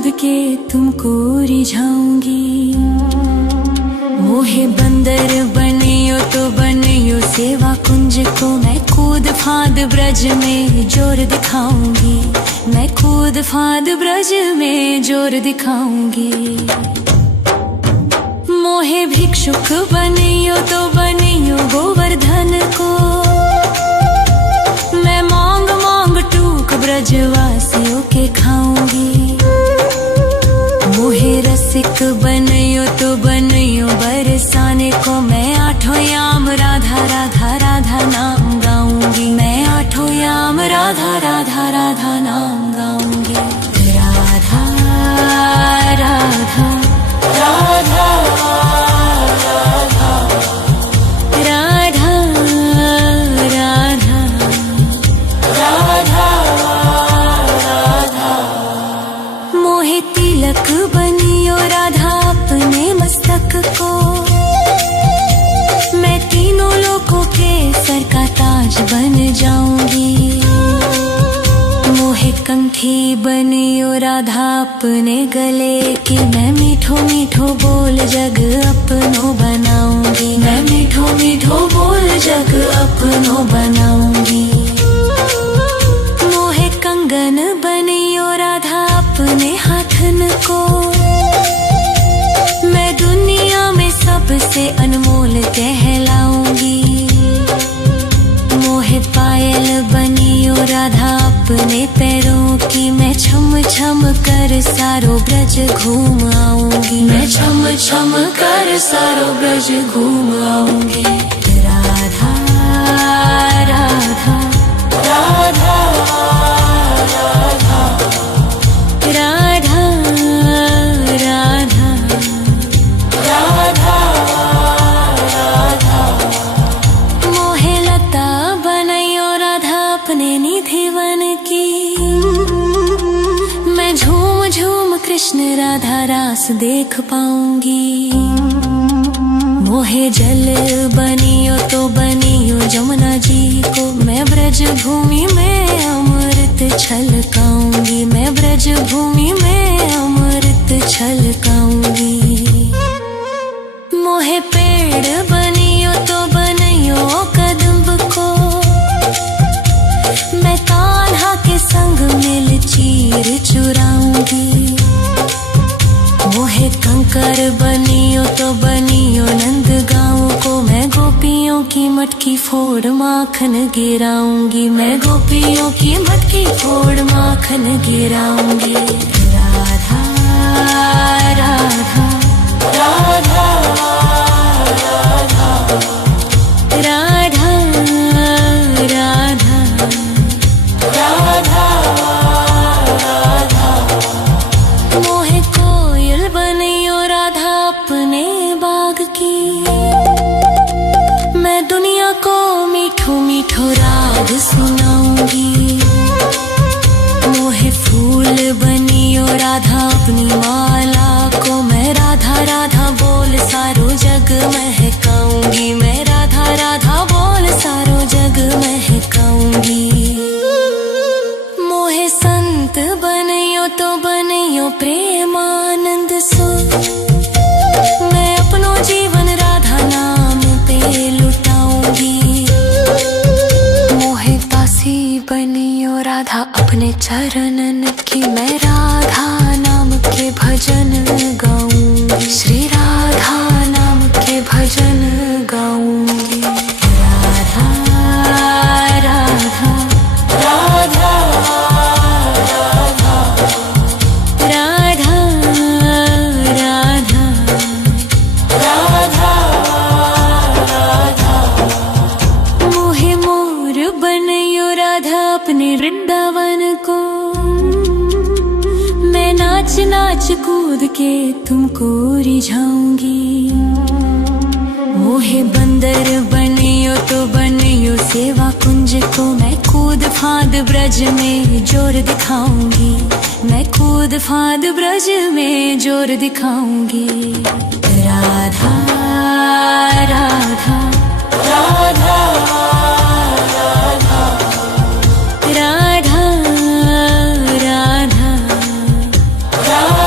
कूद के तुमको रिझाऊंगी। मोहे बंदर बनियो तो बनियो सेवा कुंज को, मैं कूद फांद ब्रज में जोर दिखाऊंगी। मैं कूद फांद ब्रज में जोर दिखाऊंगी। मोहे भिक्षुक बनियो तो बनियो गोवर्धन को, मैं मांग मांग टूक ब्रजवासियों के खाऊंगी। मोहे रसिक बनियो तो बनियो बरसाने को, मैं आठों याम राधा राधा राधा नाम गाऊंगी। मैं आठों याम राधा राधा राधा नाम गाऊंगी। राधा राधा राधा तिलक बनियो राधा अपने मस्तक को, मैं तीनों लोगों के सर का ताज बन जाऊंगी। मोहे कंठी बनियो राधा अपने गले की, मैं मीठो मीठो बोल जग अपनो बनाऊंगी। मैं मीठो मीठो बोल जग अपनो बनाऊंगी। मोहे कंगन बनियो राधा अपने हाथन को, मैं दुनिया में सबसे अनमोल कहलाऊंगी। मोहे पायल बनियो राधा अपने पैरों की, मैं छम छम कर सारो ब्रज घूम आऊंगी। मैं छम छम कर सारो ब्रज घूम आऊंगी। राधा राधा राधा राधा राधा राधा राधा राधा। मोहे लता बनैयो राधा अपने निधिवन की, मैं झूम झूम कृष्ण राधा रास देख पाऊंगी। मोहे जल बनियो तो बनियो जमुना जी को, मैं ब्रज भूमि में अमृत छलकाऊंगी। मैं ब्रज भूमि में अमृत छलकाऊंगी। मोहे पेड़ बनियो तो बनियो कदम्ब को, मैं कान्हा के संग मिल चीर चुराऊंगी। मोहे कंकर बनियो तो बनियो नंद गाँव को, मैं गोपियों की मटकी फोड़ माखन गिराऊंगी। मैं गोपियों की मटकी फोड़ माखन गिराऊंगी। राधा राधा राधा राधा राधा राधा राधा राधा। मोहे कोयल बनियो राधा अपने बाग की, मैं दुनिया को मीठो मीठो राग सुनाऊंगी। मोहे फूल बनियो राधा अपनी माला को, मैं राधा राधा बोल सारो जग महकाऊंगी। मैं राधा राधा बोल सारो जग महकाऊंगी। मोहे संत बनियो तो बनियो प्रेमानंद सो, मैं अपनो जीवन राधा नाम पे लुटाऊंगी। मोहे दासी बनियो राधा अपने चरणन की, मैं राधा नाम के भजन गाऊंगी। श्री राधा नाम के भजन गाऊंगी। राधा राधा राधा राधा राधा राधा राधा राधा। मोहे मोर बनियो राधा अपने वृंदावन को, मैं नाच नाच कूद के तुमको रिझाऊंगी। मोहे बंदर बनियो तो बनियो सेवा कुंज को, मैं कूद फांद ब्रज में जोर दिखाऊंगी। मैं कूद फांद ब्रज में जोर दिखाऊंगी। राधा राधा राधा राधा राधा राधा राधा।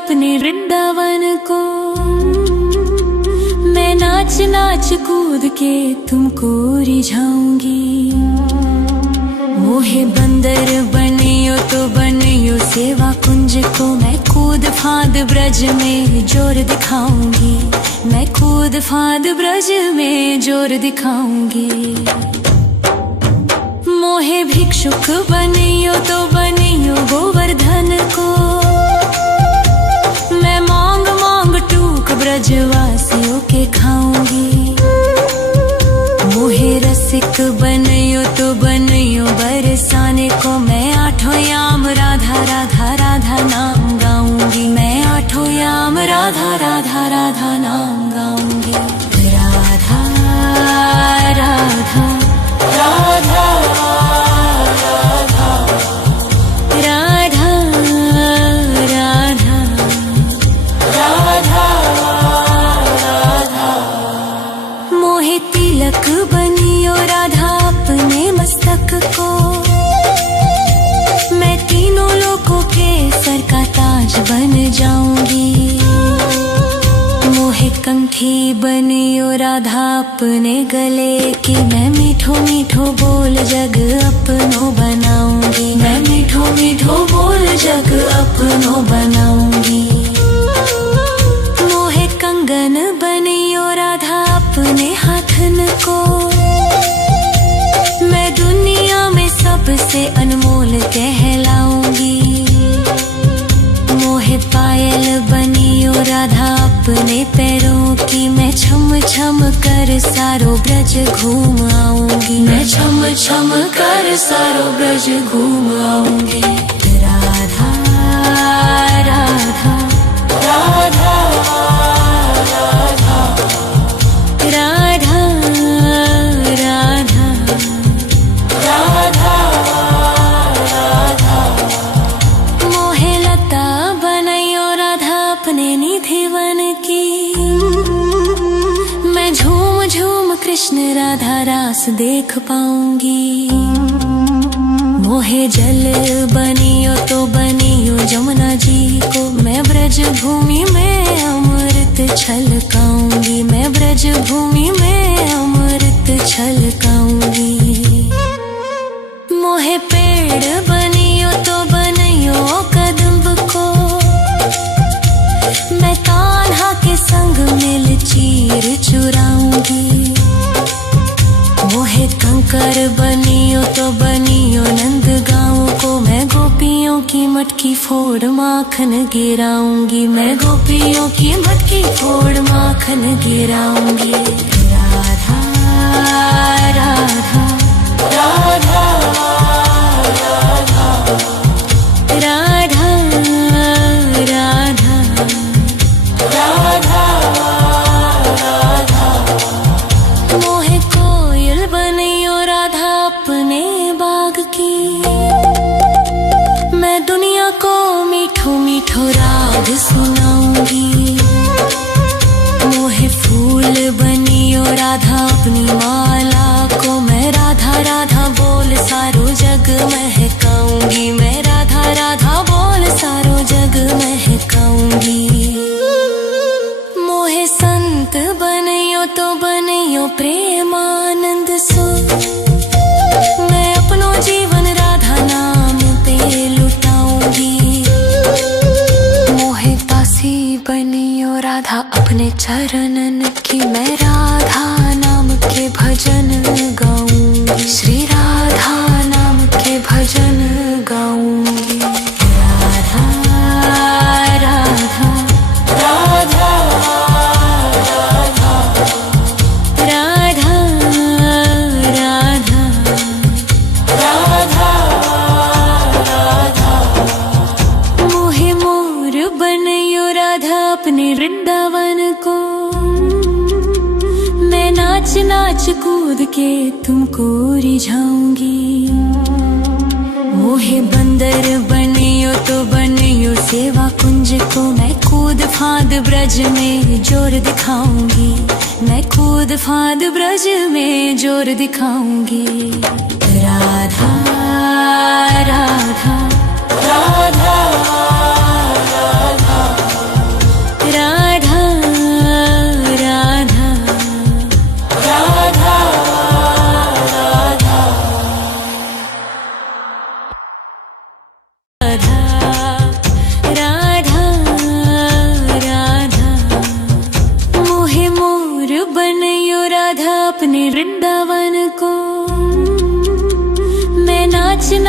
अपने वृंदावन को। मैं नाच नाच कूद के तुमको रिझाऊंगी। मोहे बंदर बनियो तो बनियो सेवा कुंज को। मैं कूद फांद ब्रज में जोर दिखाऊंगी। मैं कूद फांद ब्रज में जोर दिखाऊंगी। मोहे भिक्षुक बनियो तो बनियो गोवर्धन को। मैं मांग मांग टूक ब्रजवासियों के खाऊंगी। मोहे रसिक बनियो तो बनियो बरसाने को। मैं आठों याम राधा राधा राधा नाम गाऊंगी। मैं आठों याम राधा राधा राधा नाम गाऊंगी। राधा राधा राधा तिलक बनियो राधा अपने मस्तक को। मैं तीनों लोगों के सर का ताज बन जाऊंगी। मोहे कंठी बनियो राधा अपने गले की। मैं मीठो मीठो बोल जग अपनो बनाऊंगी। मैं मीठो मीठो बोल जग अपनो बनाऊंगी। मोहे कंगन बनियो राधा अपने हाथन को। मैं दुनिया में सबसे अनमोल कहलाऊंगी। मोहे पायल बनियो राधा अपने पैरों की। मैं छम छम कर सारो ब्रज घूम आऊंगी। मैं छम छम कर सारो ब्रज घूम आऊंगी। राधा राधा राधा राधा राधा राधा राधा। मोहे लता बनायो राधा अपने निधि वन की। मैं झूम झूम कृष्ण राधा रास देख पाऊंगी। मोहे जल बनियो तो बनियो जमुना जी को। मैं ब्रज भूमि में अमृत छलकाऊंगी। मैं ब्रज भूमि में अमृत छलकाऊंगी। मोहे पेड़ बनियो तो बनियो कदम्ब को। मैं कान्हा के संग मिल चीर चुराऊंगी। मोहे कंकर बनियो तो बनियो नंद गाँव को। मैं गोपियों की मटकी फोड़ माखन गिराऊंगी। मैं गोपियों की मटकी फोड़ माखन गिराऊंगी। राधा राधा राधा राधा राधा राधा राधा राधा। मोहे कोयल बनियो राधा अपने बाग की। मैं दुनिया को मीठो मीठो राग सुनाऊंगी। मोहे फूल बनियो राधा अपनी माला को। मैं राधा राधा बोल सारो जग महकाऊंगी। मैं राधा राधा बोल सारो जग महकाऊंगी। मोहे संत बनियो तो बनियो प्रेमानंद सो। मैं अपनो जीवन राधा नाम पे लुटाऊंगी। मोहे दासी बनियो राधा अपने चरणन की। मैं राधा नाम के भजन गाऊंगी। श्री राधा नाम के भजन गाऊंगी। राधा राधा राधा राधा राधा राधा राधा राधा। मोहे मोर बनियो राधा अपने वृंदावन को। मैं नाच नाच कूद के तुमको रिझाऊंगी। मोहे बंदर बनियो तो बनियो सेवा कुंज को। मैं कूद फांद ब्रज में जोर दिखाऊंगी। मैं कूद फांद ब्रज में जोर दिखाऊंगी। राधा राधा राधा राधा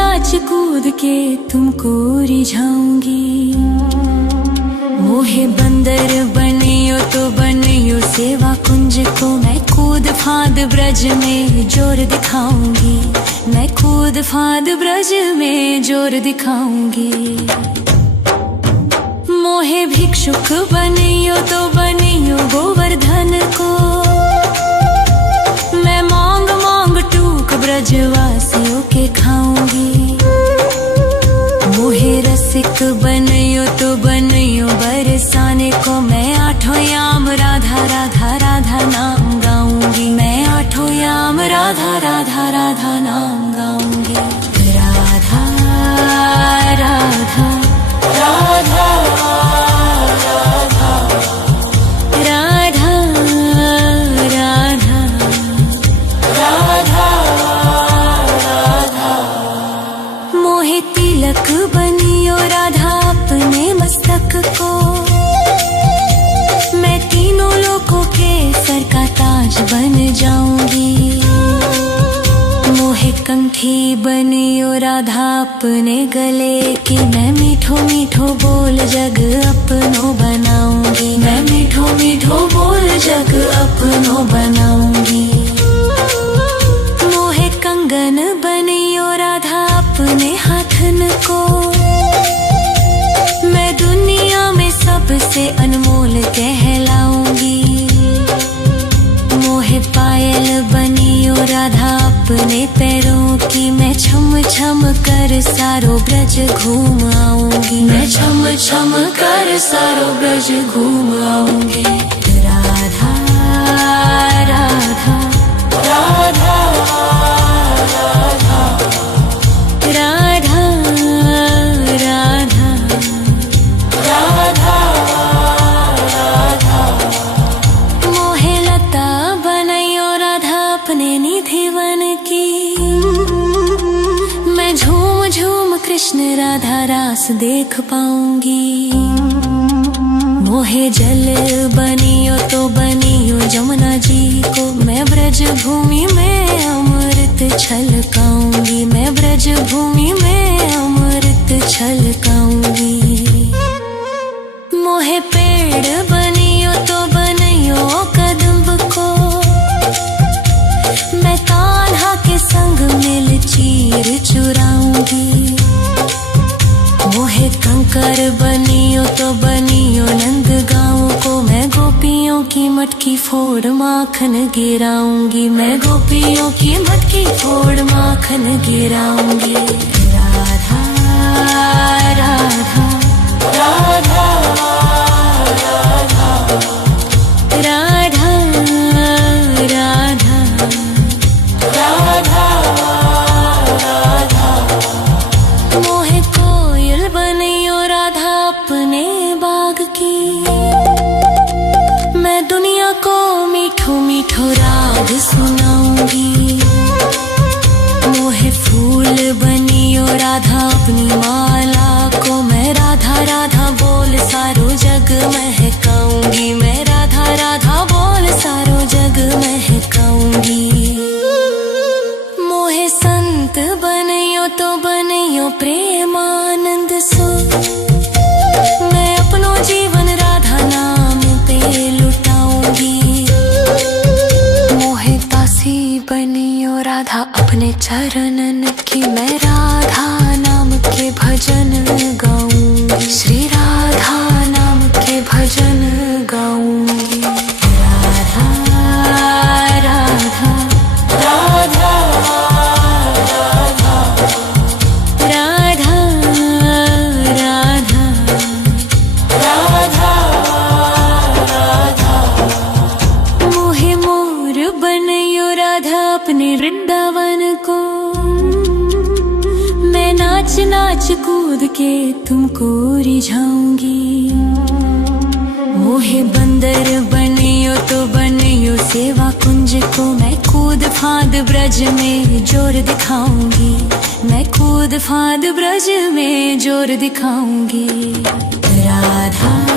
नाच कूद के तुमको रिझाऊंगी। मोहे बंदर बनियो तो बनियो सेवा कुंज को, मैं कूद फांद ब्रज में जोर दिखाऊंगी। मैं कूद फांद ब्रज में जोर दिखाऊंगी। मोहे भिक्षुक बनियो तो बनियो गोवर्धन को, मैं मांग मांग टूक ब्रजवासियों के खाऊंगी। मोहे रसिक बनियो तो बनियो बरसाने को, मैं आठों याम राधा राधा राधा नाम गाऊंगी। मैं आठों याम राधा राधा राधा नाम गाऊंगी। राधा राधा राधा तिलक बनियो राधा अपने मस्तक को, मैं तीनों लोगों के सर का ताज बन जाऊंगी। मोहे कंठी बनियो राधा अपने गले की, मैं मीठो मीठो बोल जग अपनो बनाऊंगी। मैं मीठो मीठो बोल जग अपनो बनाऊंगी। मोहे कंगन बनियो राधा अपने हाथन को, मैं दुनिया में सबसे अनमोल कहलाऊंगी। मोहे पायल बनियो राधा अपने पैरों की, मैं छम छम कर सारो ब्रज घूम आऊंगी। मैं छम छम कर सारो ब्रज घूम आऊंगी। राधा राधा राधा राधा राधा राधा राधा। मोहे लता बनैयो राधा अपने निधिवन की, मैं झूम झूम कृष्ण राधा रास देख पाऊंगी। मोहे जल बनियो तो बनियो जमुना जी को, मैं ब्रज भूमि में अमृत छलकाऊंगी। मैं ब्रज भूमि में अमृत छलकाऊंगी। मोहे पेड़ बनियो तो बनियो कदम्ब को, मैं कान्हा के संग मिल चीर चुराऊंगी। मोहे कंकर बनियो तो बनियो नंद गाँव को, मैं गोपियों की मटकी फोड़ माखन गिराऊंगी। मैं गोपियों की मटकी फोड़ माखन गिराऊंगी। राधा राधा राधा राधा राधा राधा राधा राधा। मोहे कोयल बनियो राधा अपने बाग की, मैं दुनिया को मीठो मीठो राग सुनाऊंगी। मोहे फूल बनियो राधा अपनी माला को, मैं राधा राधा बोल सारो जग महकाऊंगी। मैं राधा राधा बोल सारो जग महकाऊंगी। मोहे संत बनियो तो बनियो प्रेमानंद सो, मैं अपनो जीवन राधा नाम पे लुटाऊंगी। मोहे दासी बनियो राधा अपने चरणन की, मैं राधा नाम के भजन गाऊंगी। श्री राधा नाम के भजन गाऊंगी। राधा राधा राधा राधा राधा राधा राधा राधा। मोहे मोर बनियो राधा अपने वृंदावन को, मैं नाच नाच कूद के तुमको रिझाऊंगी। मोहे बंदर बनियो तो बनियो सेवा कुंज को, मैं कूद फांद ब्रज में जोर दिखाऊंगी। मैं कूद फांद ब्रज में जोर दिखाऊंगी। राधा